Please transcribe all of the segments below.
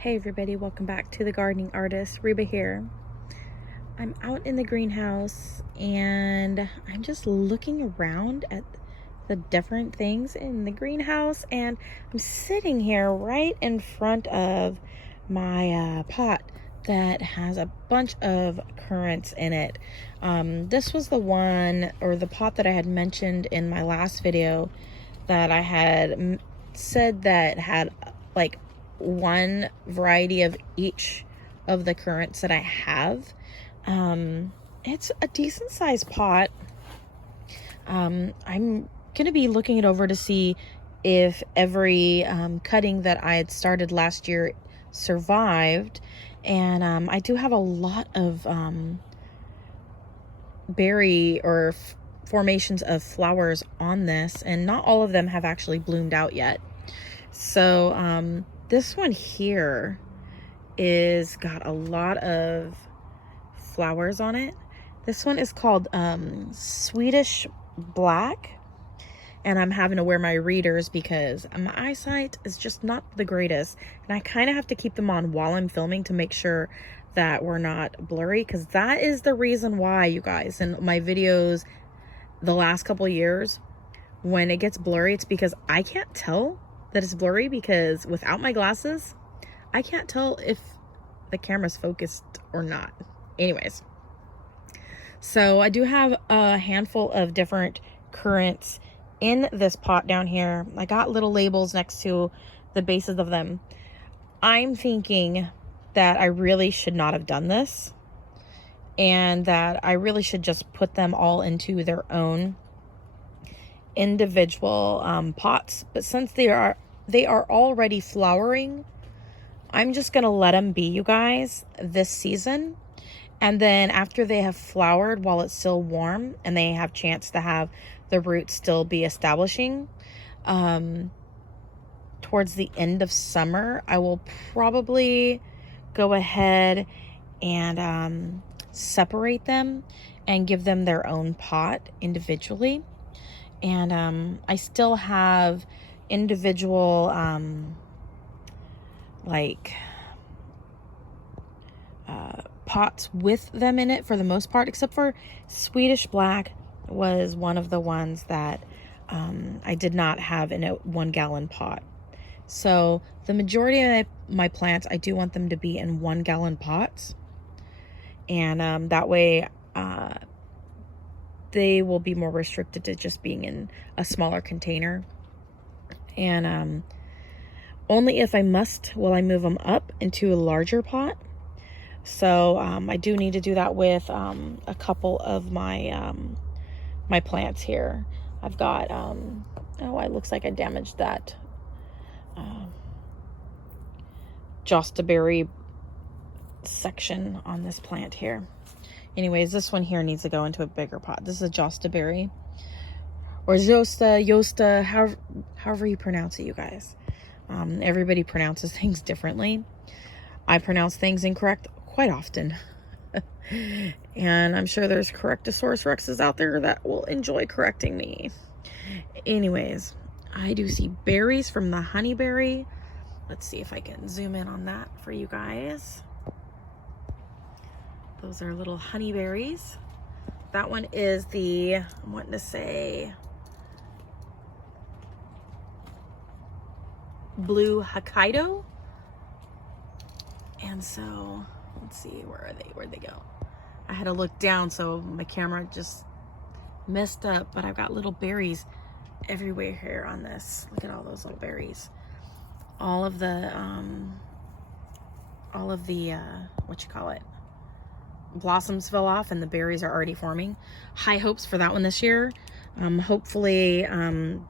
Hey everybody, welcome back to the Gardening Artist. Reba here. I'm out in the greenhouse and I'm just looking around at the different things in the greenhouse, and I'm sitting here right in front of my pot that has a bunch of currants in it. This was the one, or the pot that I had mentioned in my last video that I had said that had like one variety of each of the currants that I have. It's a decent sized pot. I'm gonna be looking it over to see if every cutting that I had started last year survived, and I do have a lot of berry or formations of flowers on this, and not all of them have actually bloomed out yet. So this one here is got a lot of flowers on it. This one is called Swedish Black, and I'm having to wear my readers because my eyesight is just not the greatest, and I kind of have to keep them on while I'm filming to make sure that we're not blurry, because that is the reason why, you guys, in my videos the last couple years, when it gets blurry, it's because I can't tell that it's blurry, because without my glasses I can't tell if the camera's focused or not. Anyways, so I do have a handful of different currants in this pot down here. I got little labels next to the bases of them. I'm thinking that I really should not have done this, and that I really should just put them all into their own individual pots. But since they are already flowering, I'm just gonna let them be, you guys, this season. And then after they have flowered, while it's still warm and they have chance to have the roots still be establishing, towards the end of summer, I will probably go ahead and separate them and give them their own pot individually. And I still have individual pots with them in it for the most part, except for Swedish Black was one of the ones that I did not have in a 1 gallon pot. So the majority of my plants, I do want them to be in 1 gallon pots, and that way they will be more restricted to just being in a smaller container. And only if I must will I move them up into a larger pot. So I do need to do that with a couple of my my plants here. I've got oh, it looks like I damaged that Jostaberry section on this plant here. Anyways, this one here needs to go into a bigger pot. This is a Jostaberry, or Yosta, however you pronounce it, you guys. Everybody pronounces things differently. I pronounce things incorrect quite often. And I'm sure there's Correctosaurus Rexes out there that will enjoy correcting me. Anyways, I do see berries from the honeyberry. Let's see if I can zoom in on that for you guys. Those are little honeyberries. That one is the, I'm wanting to say, Blue Hokkaido. And so let's see, where are they? Where'd they go? I had to look down, so my camera just messed up, but I've got little berries everywhere here on this. Look at all those little berries. All of the what you call it, blossoms fell off and the berries are already forming. High hopes for that one this year. Hopefully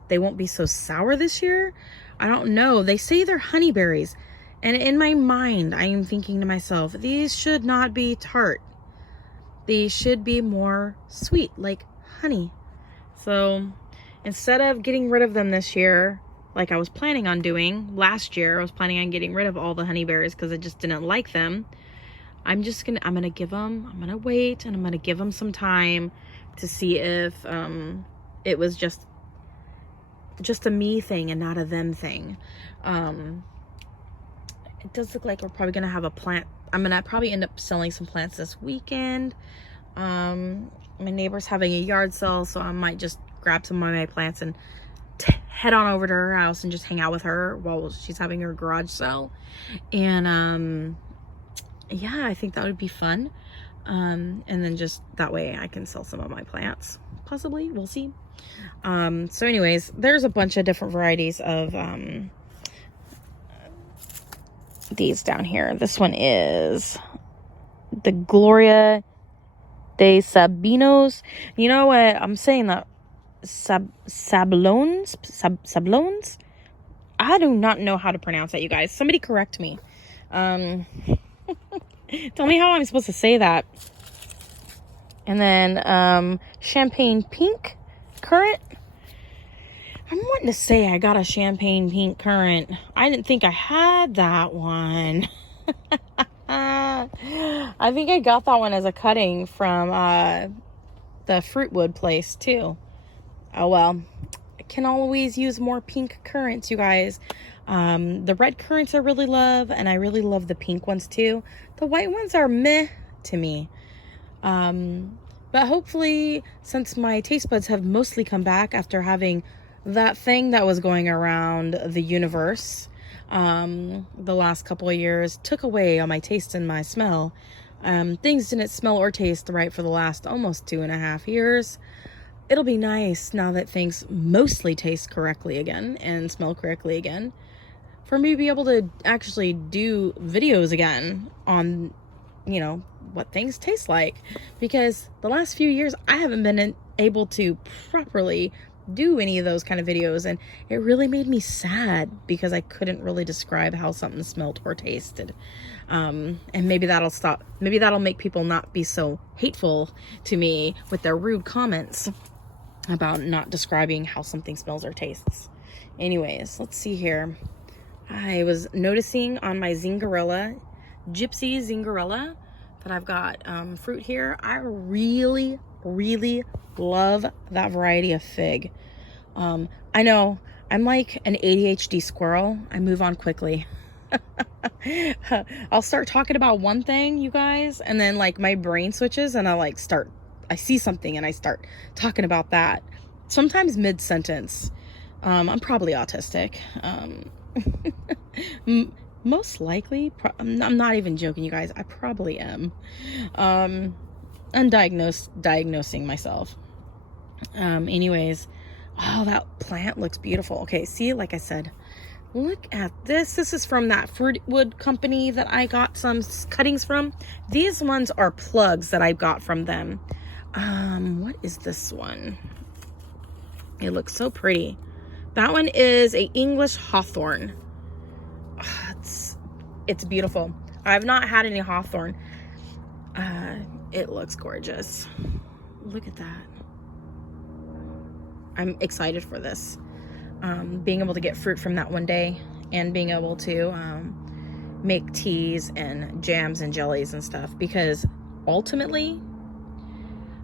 they won't be so sour this year. I don't know. They say they're honeyberries, and in my mind I am thinking to myself, these should not be tart. These should be more sweet, like honey. So instead of getting rid of them this year, like I was planning on doing last year, I was planning on getting rid of all the honeyberries because I just didn't like them. I'm gonna give them, I'm gonna wait, and I'm gonna give them some time to see if it was just a me thing and not a them thing. it does look like we're probably gonna have a plant. I'm gonna probably end up selling some plants this weekend. My neighbor's having a yard sale, so I might just grab some of my plants and head on over to her house and just hang out with her while she's having her garage sale. And yeah, I think that would be fun. And then just that way I can sell some of my plants, possibly. We'll see. So anyways, there's a bunch of different varieties of these down here. This one is the Gloria de Sabinos. You know what? I'm saying that Sablones? I do not know how to pronounce that, you guys. Somebody correct me. Tell me how I'm supposed to say that. And then champagne pink currant. I'm wanting to say I got a champagne pink currant. I didn't think I had that one. I think I got that one as a cutting from the Fruitwood place too. Oh well, I can always use more pink currants, you guys. The red currants I really love, and I really love the pink ones too. The white ones are meh to me. But hopefully, since my taste buds have mostly come back after having that thing that was going around the universe the last couple of years, took away all my taste and my smell. Things didn't smell or taste right for the last almost 2.5 years. It'll be nice now that things mostly taste correctly again and smell correctly again, for me to be able to actually do videos again on, you know, what things taste like, because the last few years I haven't been able to properly do any of those kind of videos, and it really made me sad because I couldn't really describe how something smelled or tasted. And maybe that'll stop, maybe that'll make people not be so hateful to me with their rude comments about not describing how something smells or tastes. Anyways, let's see here. I was noticing on my Zingarella, Gypsy Zingarella, that I've got fruit here. I really love that variety of fig. I know I'm like an ADHD squirrel. I move on quickly. I'll start talking about one thing, you guys, and then like my brain switches and I see something and I start talking about that. Sometimes mid-sentence. I'm probably autistic. Most likely, I'm not even joking, you guys. I probably am. Diagnosing myself. Anyways, oh, that plant looks beautiful. Okay, see, like I said, look at this. This is from that Fruitwood company that I got some cuttings from. These ones are plugs that I got from them. What is this one? It looks so pretty. That one is a English hawthorn. It's beautiful. I've not had any hawthorn. It looks gorgeous. Look at that. I'm excited for this. Being able to get fruit from that one day, and being able to make teas and jams and jellies and stuff, because ultimately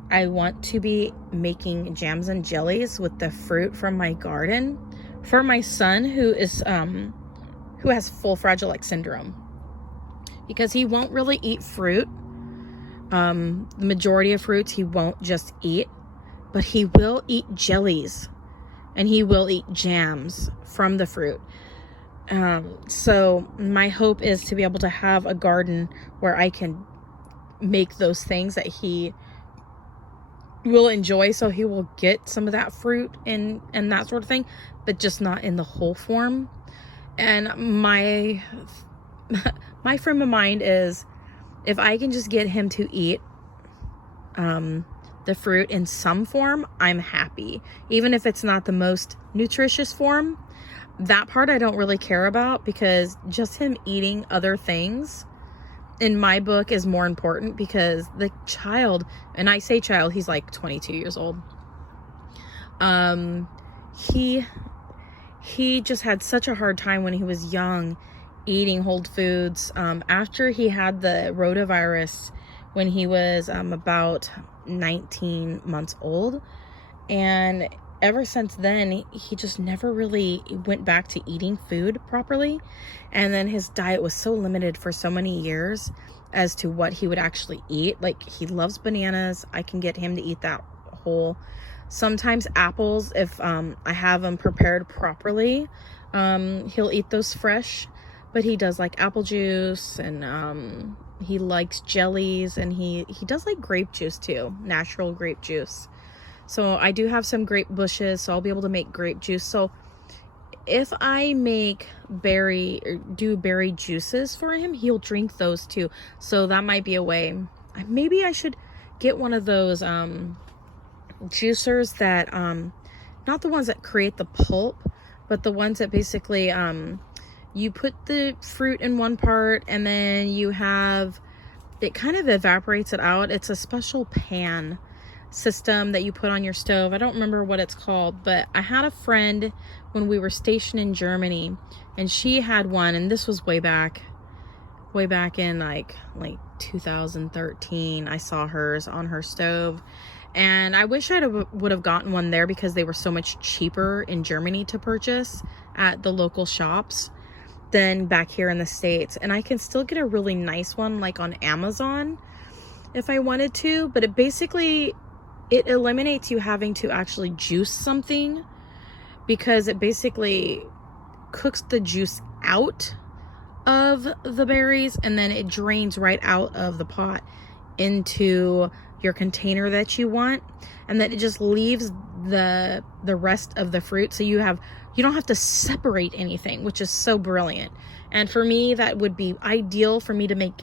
I want to be making jams and jellies with the fruit from my garden for my son who has full Fragile X syndrome, because he won't really eat fruit. The majority of fruits he won't just eat, but he will eat jellies and he will eat jams from the fruit. So my hope is to be able to have a garden where I can make those things that he will enjoy, so he will get some of that fruit and that sort of thing, but just not in the whole form. And my frame of mind is, if I can just get him to eat the fruit in some form, I'm happy. Even if it's not the most nutritious form, that part I don't really care about, because just him eating other things in my book is more important, because the child, and I say child, he's like 22 years old. He just had such a hard time when he was young eating whole foods. After he had the rotavirus when he was about 19 months old, and ever since then, he just never really went back to eating food properly. And then his diet was so limited for so many years as to what he would actually eat. Like, he loves bananas. I can get him to eat that whole. Sometimes apples, if I have them prepared properly, he'll eat those fresh. But he does like apple juice, and he likes jellies, and he does like grape juice too, natural grape juice. So I do have some grape bushes, so I'll be able to make grape juice. So if I make berry juices for him, he'll drink those too. So that might be a way. Maybe I should get one of those juicers that not the ones that create the pulp, but the ones that basically you put the fruit in one part, and then you have it kind of evaporates it out. It's a special pan system that you put on your stove. I don't remember what it's called, but I had a friend when we were stationed in Germany, and she had one, and this was way back in like 2013. I saw hers on her stove, and I wish I would have gotten one there, because they were so much cheaper in Germany to purchase at the local shops than back here in the States. And I can still get a really nice one like on Amazon if I wanted to, but it eliminates you having to actually juice something, because it basically cooks the juice out of the berries, and then it drains right out of the pot into your container that you want, and then it just leaves the rest of the fruit, so you don't have to separate anything, which is so brilliant. And for me, that would be ideal for me to make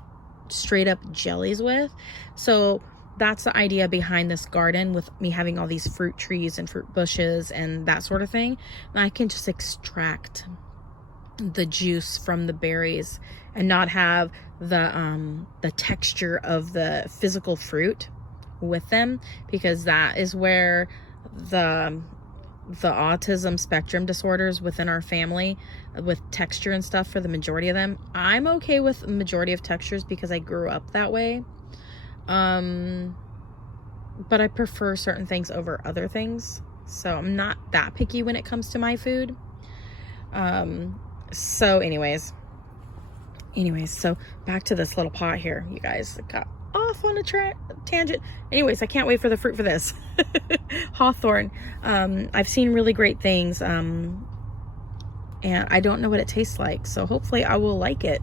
straight up jellies with. So that's the idea behind this garden, with me having all these fruit trees and fruit bushes and that sort of thing. And I can just extract the juice from the berries and not have the texture of the physical fruit with them, because that is where the autism spectrum disorders within our family, with texture and stuff, for the majority of them. I'm okay with the majority of textures because I grew up that way. But I prefer certain things over other things. So I'm not that picky when it comes to my food. So anyways, so back to this little pot here, you guys. It got off on a tangent. Anyways, I can't wait for the fruit for this. Hawthorn. I've seen really great things. And I don't know what it tastes like, so hopefully I will like it.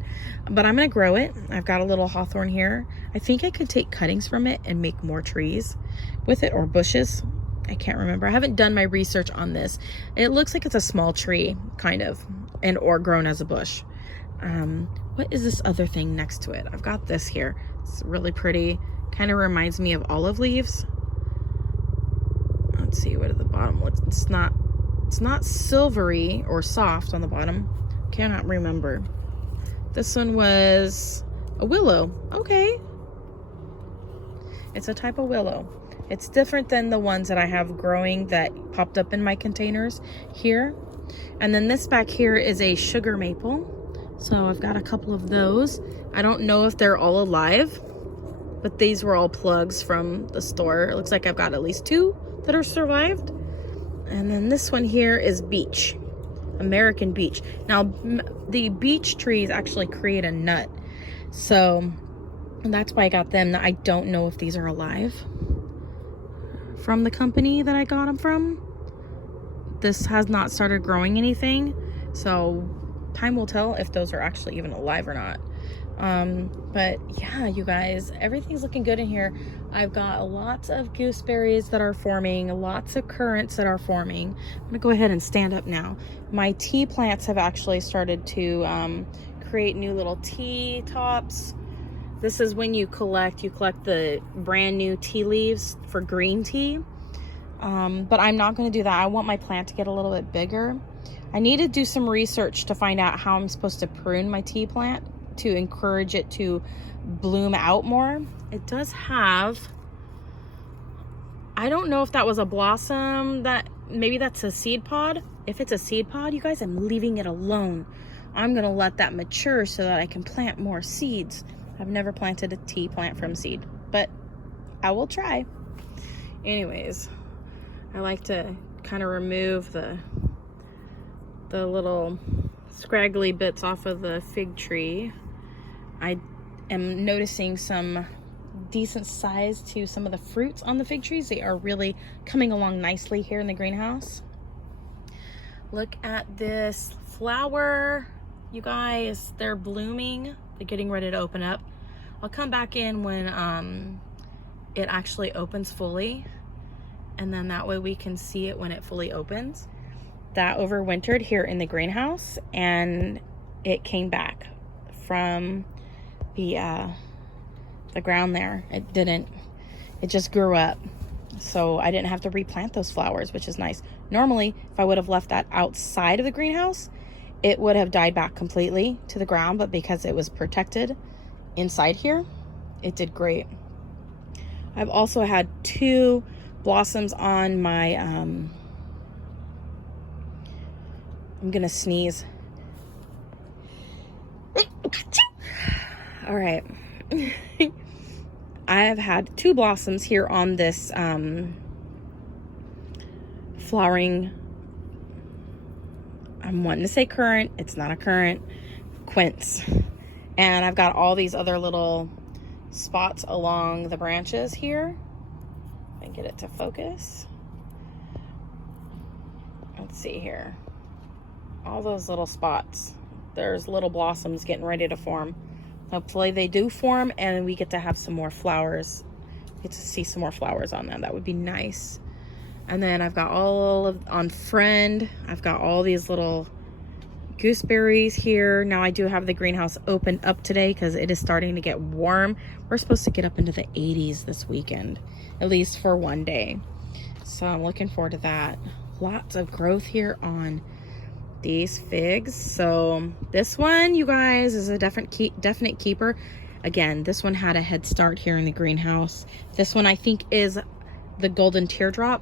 But I'm gonna grow it. I've got a little hawthorn here. I think I could take cuttings from it and make more trees with it, or bushes. I can't remember. I haven't done my research on this. It looks like it's a small tree, kind of, or grown as a bush. What is this other thing next to it? I've got this here. It's really pretty. Kind of reminds me of olive leaves. Let's see what at the bottom looks. It's not silvery or soft on the bottom. Cannot remember. This one was a willow. Okay. It's a type of willow. It's different than the ones that I have growing that popped up in my containers here. And then this back here is a sugar maple. So I've got a couple of those. I don't know if they're all alive, but these were all plugs from the store. It looks like I've got at least 2 that are survived. And then this one here is beech, American beech. Now, the beech trees actually create a nut. So that's why I got them. I don't know if these are alive from the company that I got them from. This has not started growing anything. So time will tell if those are actually even alive or not. But yeah, you guys, everything's looking good in here. I've got lots of gooseberries that are forming, lots of currants that are forming. I'm gonna go ahead and stand up now. My tea plants have actually started to create new little tea tops. This is when you collect the brand new tea leaves for green tea. But I'm not gonna do that. I want my plant to get a little bit bigger. I need to do some research to find out how I'm supposed to prune my tea plant to encourage it to bloom out more. It does have, I don't know if that was a blossom, maybe that's a seed pod. If it's a seed pod, you guys, I'm leaving it alone. I'm gonna let that mature so that I can plant more seeds. I've never planted a tea plant from seed, but I will try. Anyways, I like to kind of remove the little scraggly bits off of the fig tree. I am noticing some decent size to some of the fruits on the fig trees. They are really coming along nicely here in the greenhouse. Look at this flower, you guys. They're blooming. They're getting ready to open up. I'll come back in when it actually opens fully, and then that way we can see it when it fully opens. That overwintered here in the greenhouse, and it came back from the ground there. It just grew up. So I didn't have to replant those flowers, which is nice. Normally, if I would have left that outside of the greenhouse, it would have died back completely to the ground, but because it was protected inside here, it did great. I've also had 2 blossoms on my, I'm gonna sneeze. All right. I have had 2 blossoms here on this flowering, I'm wanting to say currant, it's not a currant, quince. And I've got all these other little spots along the branches here. Let me get it to focus. Let's see here. All those little spots. There's little blossoms getting ready to form. Hopefully they do form and we get to have some more flowers. Get to see some more flowers on them. That would be nice. And then I've got on Friend, I've got all these little gooseberries here. Now I do have the greenhouse open up today because it is starting to get warm. We're supposed to get up into the 80s this weekend, at least for one day. So I'm looking forward to that. Lots of growth here on these figs. So this one, you guys, is a definite keeper. Again, this one had a head start here in the greenhouse. This one I think is the golden teardrop.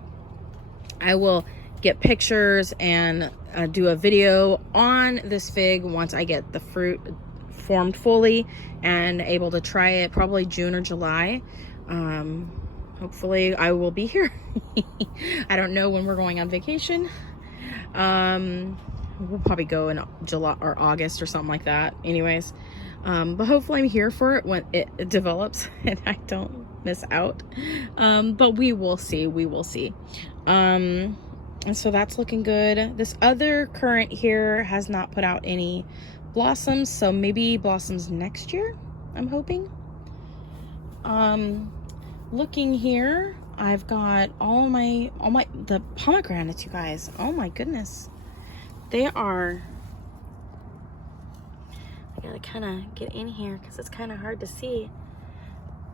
I will get pictures and do a video on this fig once I get the fruit formed fully and able to try it, probably June or July. Hopefully I will be here. I don't know when we're going on vacation. We'll probably go in July or August or something like that. Anyways, but hopefully I'm here for it when it develops and I don't miss out. But we will see. We will see. And so that's looking good. This other currant here has not put out any blossoms, so maybe blossoms next year, I'm hoping. Looking here, I've got all the pomegranates, you guys. Oh my goodness. They are, I gotta kind of get in here because it's kind of hard to see,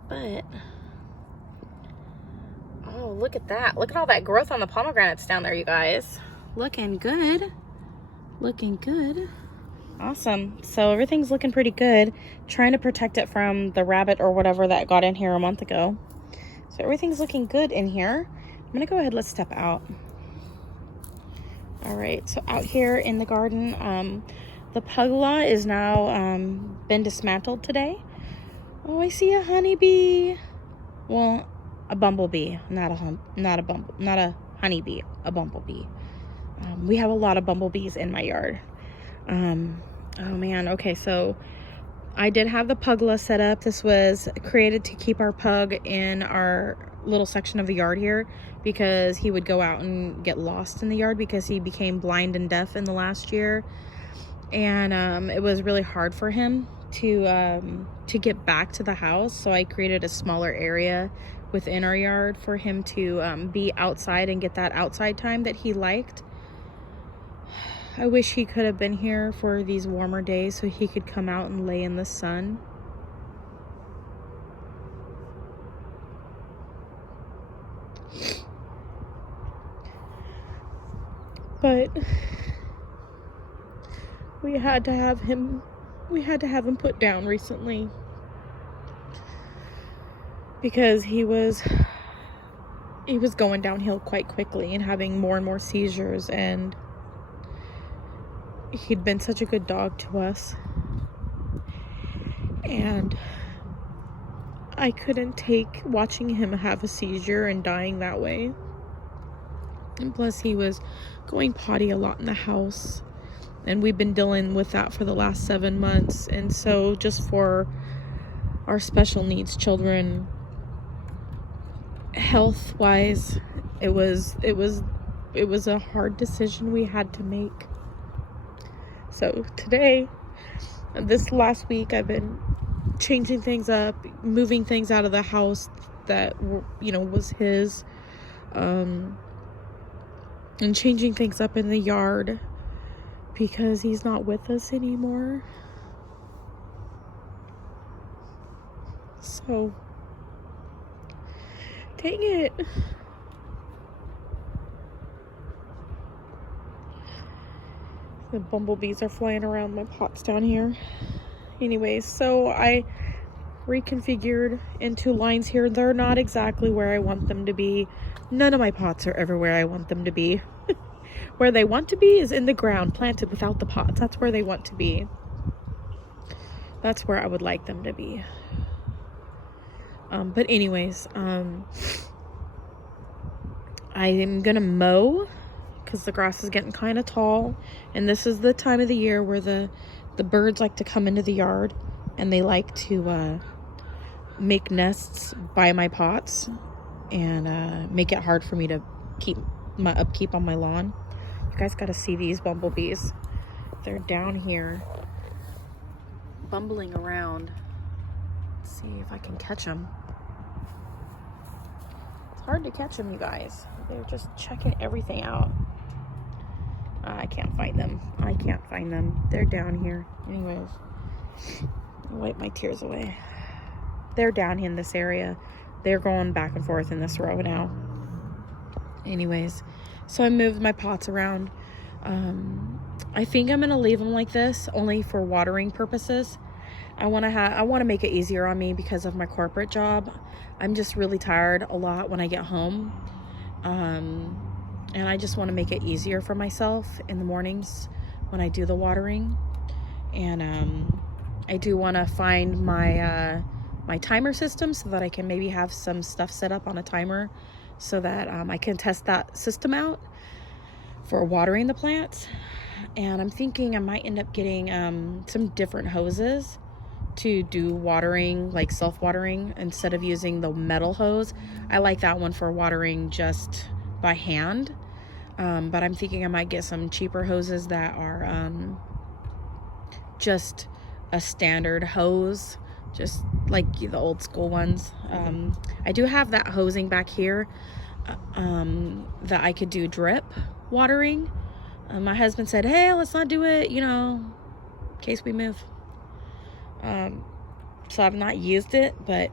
but oh, look at that. Look at all that growth on the pomegranates down there, you guys. Looking good. Looking good. Awesome. So everything's looking pretty good. Trying to protect it from the rabbit or whatever that got in here a month ago. So everything's looking good in here. I'm gonna go ahead, let's step out. All right, so out here in the garden, the pugla is now been dismantled today. Oh, I see a honeybee. Well, a bumblebee, not a honeybee, a bumblebee. We have a lot of bumblebees in my yard. Oh man, okay, so I did have the pugla set up. This was created to keep our pug in our little section of the yard here because he would go out and get lost in the yard because he became blind and deaf in the last year. And it was really hard for him to get back to the house. So I created a smaller area within our yard for him to be outside and get that outside time that he liked. I wish he could have been here for these warmer days so he could come out and lay in the sun. But we had to have him put down recently because he was going downhill quite quickly and having more and more seizures, and he'd been such a good dog to us, and I couldn't take watching him have a seizure and dying that way. And plus he was going potty a lot in the house, and we've been dealing with that for the last 7 months. And so just for our special needs children, health wise, it was a hard decision we had to make. So today, this last week, I've been changing things up, moving things out of the house that, you know, was his, and changing things up in the yard because he's not with us anymore. So, dang it. The bumblebees are flying around my pots down here. Anyways, so I reconfigured into lines here. They're not exactly where I want them to be. None of my pots are everywhere I want them to be. Where they want to be is in the ground, planted without the pots. That's where they want to be. That's where I would like them to be. But anyways, I am gonna mow because the grass is getting kind of tall, and this is the time of the year where the birds like to come into the yard, and they like to make nests by my pots and make it hard for me to keep my upkeep on my lawn. You guys got to see these bumblebees. They're down here bumbling around. Let's see if I can catch them. It's hard to catch them, you guys. They're just checking everything out. I can't find them. I can't find them. They're down here. Anyways, I'll wipe my tears away. They're down in this area. They're going back and forth in this row now. Anyways, so I moved my pots around. I think I'm gonna leave them like this only for watering purposes. I want to make it easier on me because of my corporate job. I'm just really tired a lot when I get home. And I just want to make it easier for myself in the mornings when I do the watering. And I do want to find my my timer system so that I can maybe have some stuff set up on a timer so that I can test that system out for watering the plants. And I'm thinking I might end up getting some different hoses to do watering, like self-watering, instead of using the metal hose. I like that one for watering just by hand. But I'm thinking I might get some cheaper hoses that are just a standard hose, just like the old school ones. I do have that hosing back here that I could do drip watering. My husband said, hey, let's not do it, you know, in case we move. So I've not used it, but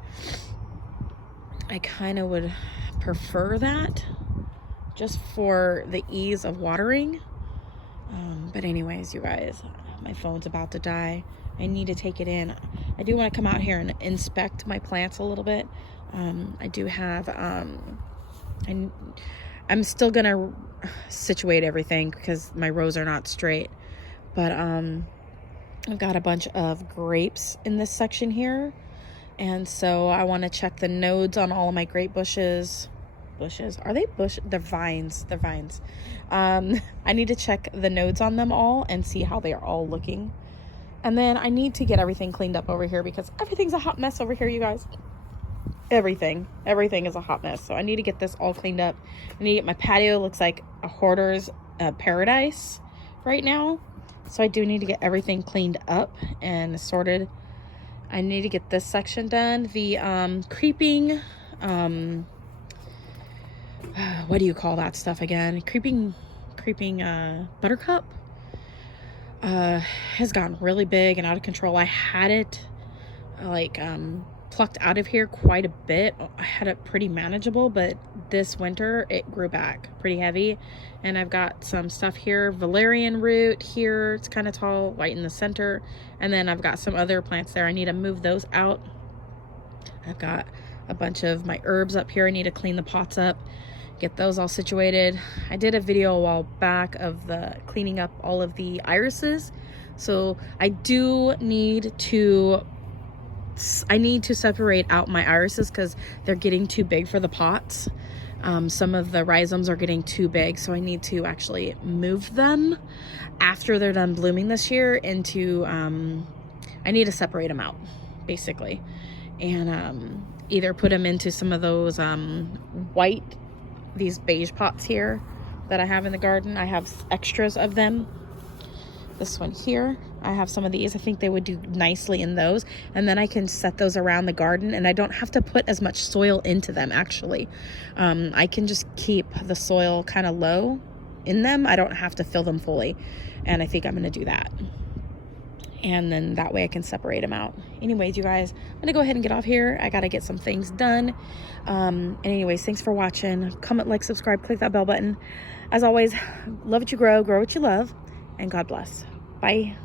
I kind of would prefer that just for the ease of watering. But anyways, you guys, my phone's about to die. I need to take it in. I do want to come out here and inspect my plants a little bit. I do have, I'm still gonna situate everything because my rows are not straight, but I've got a bunch of grapes in this section here, and so I want to check the nodes on all of my grape bushes. Are they bush? They're vines. I need to check the nodes on them all and see how they are all looking. And then I need to get everything cleaned up over here because everything's a hot mess over here, you guys. Everything is a hot mess. So I need to get this all cleaned up. I need to get my patio. Looks like a hoarder's paradise right now. So I do need to get everything cleaned up and sorted. I need to get this section done. The creeping, what do you call that stuff again? Creeping buttercup has gotten really big and out of control. I had it plucked out of here quite a bit. I had it pretty manageable, but this winter it grew back pretty heavy. And I've got some stuff here, valerian root here, it's kind of tall, right in the center, and then I've got some other plants there. I need to move those out. I've got a bunch of my herbs up here. I need to clean the pots up, get those all situated. I did a video a while back of the cleaning up all of the irises, so I need to separate out my irises because they're getting too big for the pots. Some of the rhizomes are getting too big, so I need to actually move them after they're done blooming this year into, I need to separate them out, basically, and either put them into some of those these beige pots here that I have in the garden. I have extras of them. This one here, I have some of these. I think they would do nicely in those, and then I can set those around the garden, and I don't have to put as much soil into them. Actually, I can just keep the soil kind of low in them. I don't have to fill them fully, and I think I'm going to do that, and then that way I can separate them out. Anyways, you guys, I'm gonna go ahead and get off here. I gotta get some things done. And anyways, thanks for watching. Comment, like, subscribe, click that bell button. As always, love what you grow what you love, and God bless. Bye.